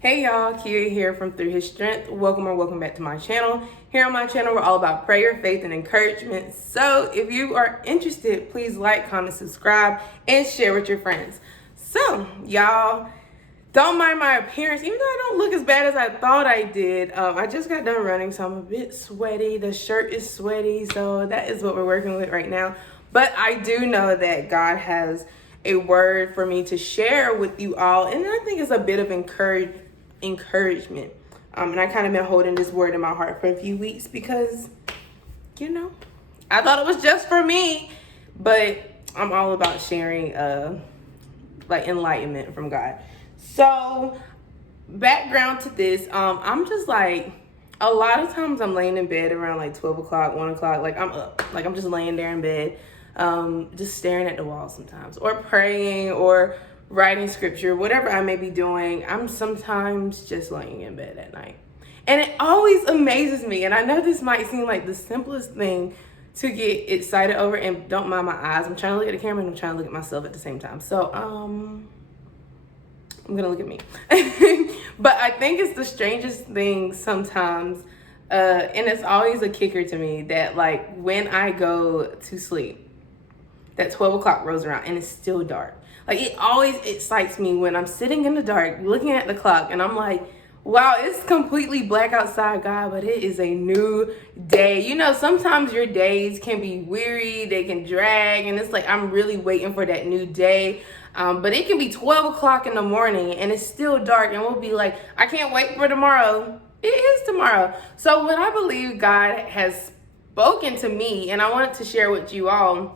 Hey y'all, Kia here from Through His Strength. Welcome back to my channel. Here on my channel, we're all about prayer, faith, and encouragement. So if you are interested, please like, comment, subscribe, and share with your friends. So y'all, don't mind my appearance, even though I don't look as bad as I thought I did. I just got done running, so I'm a bit sweaty. The shirt is sweaty, so that is what we're working with right now. But I do know that God has a word for me to share with you all, and I think it's a bit of encouragement. And I kind of been holding this word in my heart for a few weeks because, I thought it was just for me, but I'm all about sharing enlightenment from God. So background to this, I'm just like, a lot of times I'm laying in bed around like 12 o'clock, 1 o'clock, like I'm up, like I'm just laying there in bed, just staring at the wall sometimes, or praying, or writing scripture, whatever I may be doing. I'm sometimes just laying in bed at night. And it always amazes me. And I know this might seem like the simplest thing to get excited over, and don't mind my eyes. I'm trying to look at the camera and I'm trying to look at myself at the same time. So, I'm gonna look at me. But I think it's the strangest thing sometimes. And it's always a kicker to me that like when I go to sleep, that 12 o'clock rolls around and it's still dark. Like it always excites me when I'm sitting in the dark looking at the clock and I'm like, wow, it's completely black outside, God, but it is a new day. Sometimes your days can be weary, they can drag, and it's like I'm really waiting for that new day. But it can be 12 o'clock in the morning and it's still dark, and we'll be like, I can't wait for tomorrow. It is tomorrow. So what I believe God has spoken to me, and I wanted to share with you all,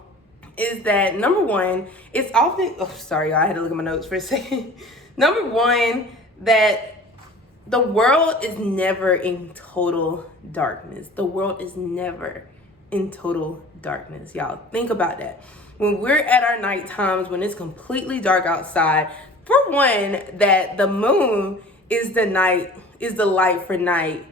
is that number one, it's often, sorry, y'all, I had to look at my notes for a second. Number one, that the world is never in total darkness. The world is never in total darkness. Y'all, think about that. When we're at our night times, when it's completely dark outside, for one, that the moon is the light for night.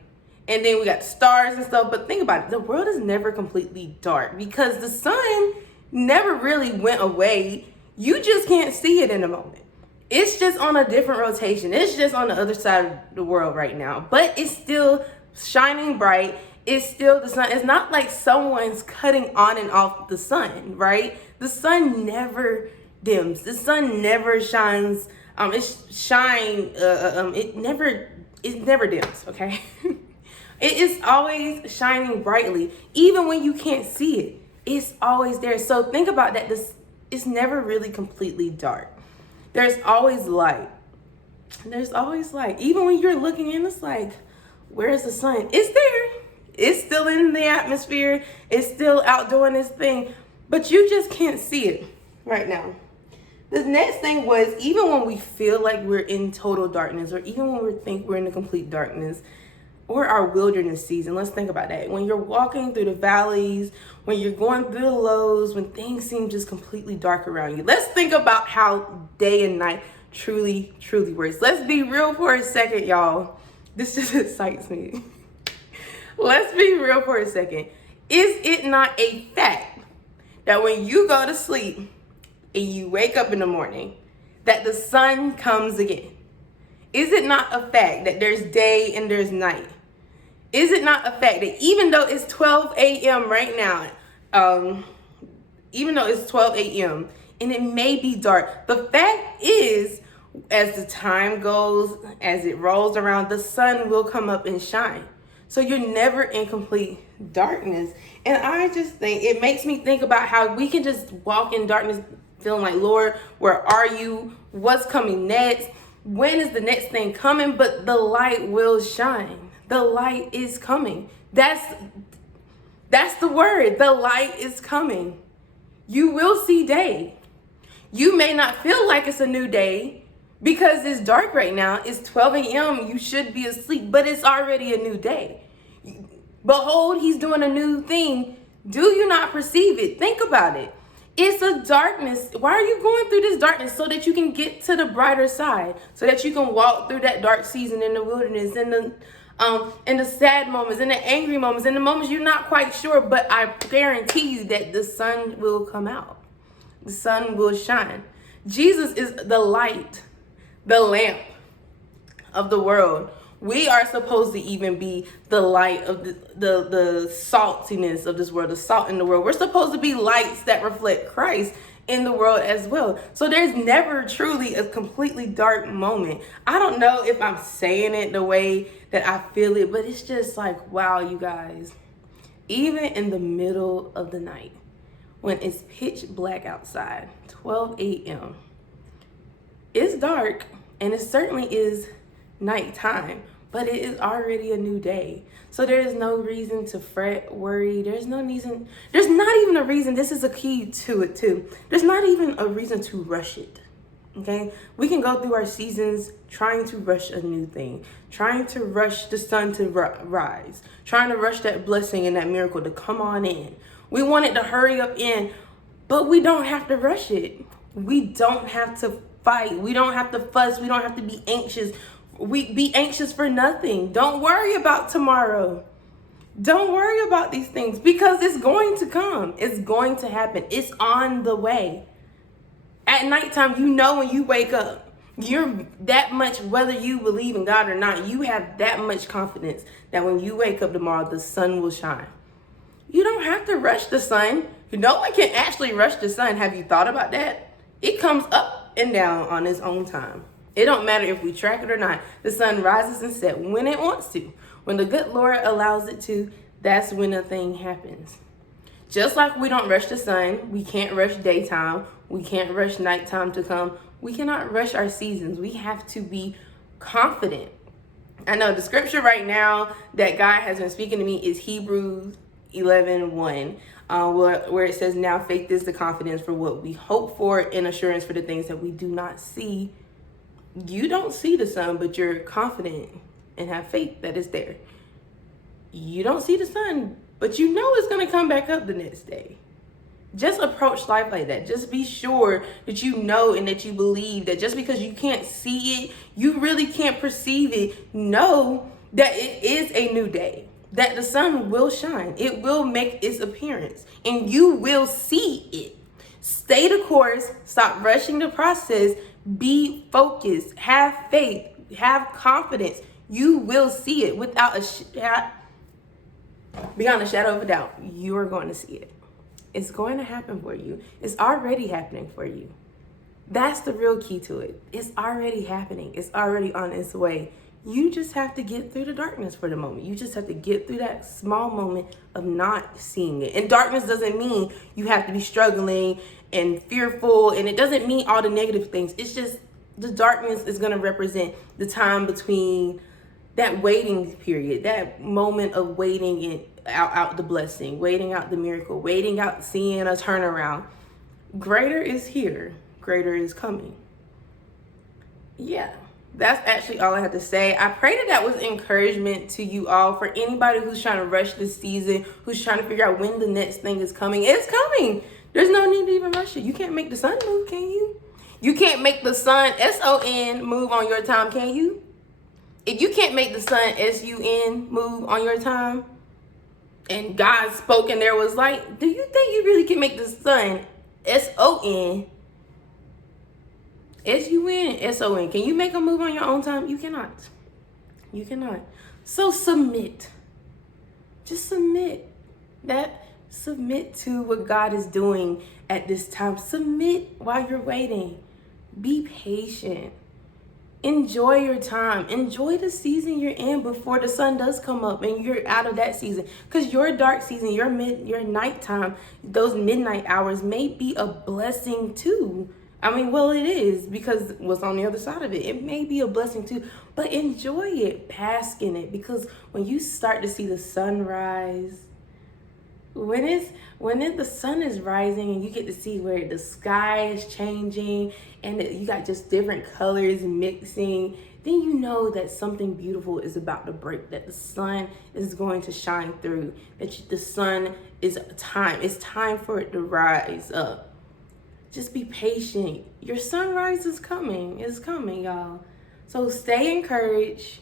And then we got stars and stuff. But think about it. The world is never completely dark because the sun never really went away. You just can't see it in a moment. It's just on a different rotation. It's just on the other side of the world right now, but it's still shining bright. It's still the sun. It's not like someone's cutting on and off the sun, right? The sun never dims. The sun never shines. It never dims. Okay. It is always shining brightly, even when you can't see it. It's always there. So think about that. It's never really completely dark. There's always light. There's always light. Even when you're looking in, it's like, where's the sun? It's there. It's still in the atmosphere. It's still out doing its thing. But you just can't see it right now. The next thing was, even when we feel like we're in total darkness, or even when we think we're in a complete darkness, or our wilderness season. Let's think about that. When you're walking through the valleys, when you're going through the lows, when things seem just completely dark around you. Let's think about how day and night truly works. Let's be real for a second, y'all. This just excites me. Let's be real for a second. Is it not a fact that when you go to sleep and you wake up in the morning, that the sun comes again? Is it not a fact that there's day and there's night? Is it not a fact that even though it's 12 a.m. right now, even though it's 12 a.m. and it may be dark, the fact is, as the time goes, as it rolls around, the sun will come up and shine. So you're never in complete darkness. And I just think, it makes me think about how we can just walk in darkness feeling like, Lord, where are you? What's coming next? When is the next thing coming? But the light will shine. The light is coming. That's the word. The light is coming. You will see day. You may not feel like it's a new day because it's dark right now. It's 12 a.m. You should be asleep, but it's already a new day. Behold, he's doing a new thing. Do you not perceive it? Think about it. It's a darkness. Why are you going through this darkness? So that you can get to the brighter side, so that you can walk through that dark season in the wilderness, in the sad moments, in the angry moments, in the moments you're not quite sure, but I guarantee you that the sun will come out. The sun will shine. Jesus is the light, the lamp of the world. We are supposed to even be the light of the saltiness of this world, the salt in the world. We're supposed to be lights that reflect Christ in the world as well. So there's never truly a completely dark moment. I don't know if I'm saying it the way that I feel it, but it's just like, wow, you guys. Even in the middle of the night, when it's pitch black outside, 12 a.m., it's dark, and it certainly is nighttime, but it is already a new day. So there is no reason to fret, worry. There's not even a reason. This is a key to it too. There's not even a reason to rush it. Okay, we can go through our seasons trying to rush a new thing, trying to rush the sun to rise, trying to rush that blessing and that miracle to come on in. We want it to hurry up in, but we don't have to rush it. We don't have to fight. We don't have to fuss. We don't have to be anxious. We be anxious for nothing. Don't worry about tomorrow. Don't worry about these things, because it's going to come. It's going to happen. It's on the way. At nighttime, you know, when you wake up, you're that much, whether you believe in God or not, you have that much confidence that when you wake up tomorrow, the sun will shine. You don't have to rush the sun. No one can actually rush the sun. Have you thought about that? It comes up and down on its own time. It don't matter if we track it or not. The sun rises and sets when it wants to. When the good Lord allows it to, that's when a thing happens. Just like we don't rush the sun, we can't rush daytime, we can't rush nighttime to come. We cannot rush our seasons. We have to be confident. I know the scripture right now that God has been speaking to me is Hebrews 11:1, where it says, now faith is the confidence for what we hope for and assurance for the things that we do not see. You don't see the sun, but you're confident and have faith that it's there. You don't see the sun, but you know it's going to come back up the next day. Just approach life like that. Just be sure that you know and that you believe that just because you can't see it, you really can't perceive it. Know that it is a new day, that the sun will shine. It will make its appearance and you will see it. Stay the course. Stop rushing the process. Be focused. Have faith. Have confidence. You will see it without beyond a shadow of a doubt. You are going to see it. It's going to happen for you. It's already happening for you. That's the real key to it. It's already happening. It's already on its way. You just have to get through the darkness for the moment. You just have to get through that small moment of not seeing it. And darkness doesn't mean you have to be struggling and fearful. And it doesn't mean all the negative things. It's just the darkness is going to represent the time between that waiting period, that moment of waiting and out the blessing, waiting out the miracle, waiting out seeing a turnaround. Greater is here. Greater is coming. Yeah, that's actually all I have to say. I pray that was encouragement to you all. For anybody who's trying to rush this season, who's trying to figure out when the next thing is coming, it's coming. There's no need to even rush it. You can't make the sun move, can you? You can't make the sun, S-O-N, move on your time, can you? If you can't make the sun, S-U-N, move on your time, and God spoke and there was light, do you think you really can make the sun, S-O-N, S-U-N, S-O-N? Can you make a move on your own time? You cannot. You cannot. So submit. Just submit. Submit to what God is doing at this time. Submit while you're waiting. Be patient. Enjoy your time. Enjoy the season you're in before the sun does come up and you're out of that season. Because your dark season, your nighttime, those midnight hours may be a blessing too. I mean, well, it is, because what's on the other side of it, it may be a blessing too. But enjoy it, bask in it, because when you start to see the sunrise, when the sun is rising and you get to see where the sky is changing and you got just different colors mixing, then you know that something beautiful is about to break, that the sun is going to shine through, that the sun is time. It's time for it to rise up. Just be patient. Your sunrise is coming. It's coming, y'all. So stay encouraged.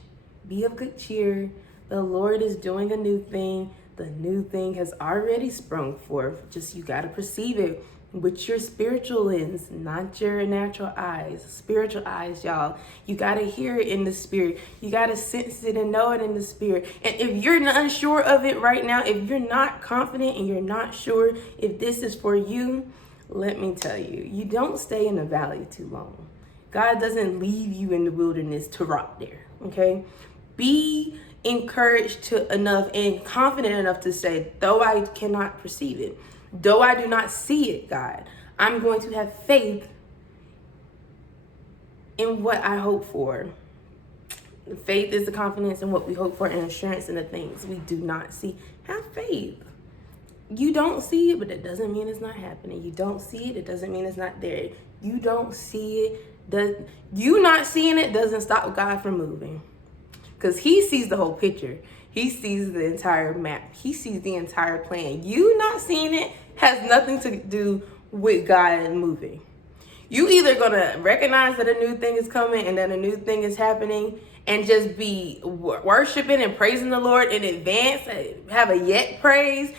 Be of good cheer. The Lord is doing a new thing. The new thing has already sprung forth. Just you got to perceive it. with your spiritual lens, not your natural eyes. Spiritual eyes, y'all. You got to hear it in the spirit. You got to sense it and know it in the spirit. And if you're not unsure of it right now, if you're not confident and you're not sure if this is for you, let me tell you, you don't stay in the valley too long. God doesn't leave you in the wilderness to rot there, okay? Be encouraged to enough and confident enough to say, though I cannot perceive it, though I do not see it, God, I'm going to have faith in what I hope for. Faith is the confidence in what we hope for and assurance in the things we do not see. Have faith. You don't see it, but it doesn't mean it's not happening. You don't see it, it doesn't mean it's not there. You don't see it, you not seeing it doesn't stop God from moving. Because he sees the whole picture. He sees the entire map. He sees the entire plan. You not seeing it has nothing to do with God moving. You either gonna recognize that a new thing is coming and that a new thing is happening and just be worshiping and praising the Lord in advance, have a yet praise,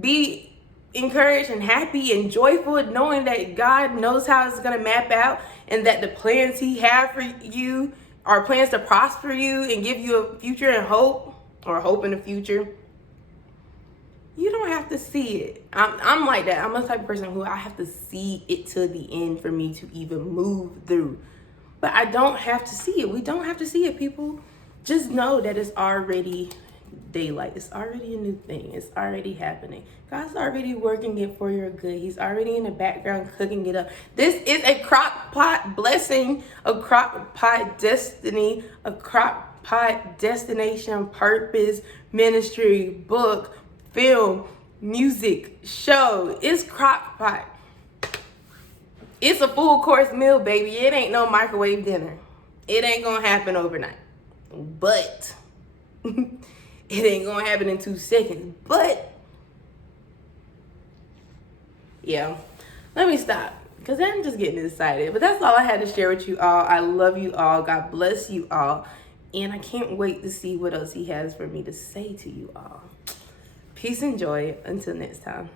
be encouraged and happy and joyful, knowing that God knows how it's gonna map out and that the plans he has for you are plans to prosper you and give you a future and hope, or hope in the future. You don't have to see it. I'm like that. I'm the type of person who I have to see it to the end for me to even move through. But I don't have to see it. We don't have to see it, people. Just know that it's already daylight. It's already a new thing. It's already happening. God's already working it for your good. He's already in the background cooking it up. This is a crock pot blessing, a crock pot destiny, a crock pot destination, purpose, ministry, book, film, music, show. It's crock pot. It's a full course meal, baby. It ain't no microwave dinner. It ain't gonna happen overnight. But it ain't gonna happen in 2 seconds. But yeah, let me stop because I'm just getting excited. But that's all I had to share with you all. I love you all. God bless you all. And I can't wait to see what else he has for me to say to you all. Peace and joy. Until next time.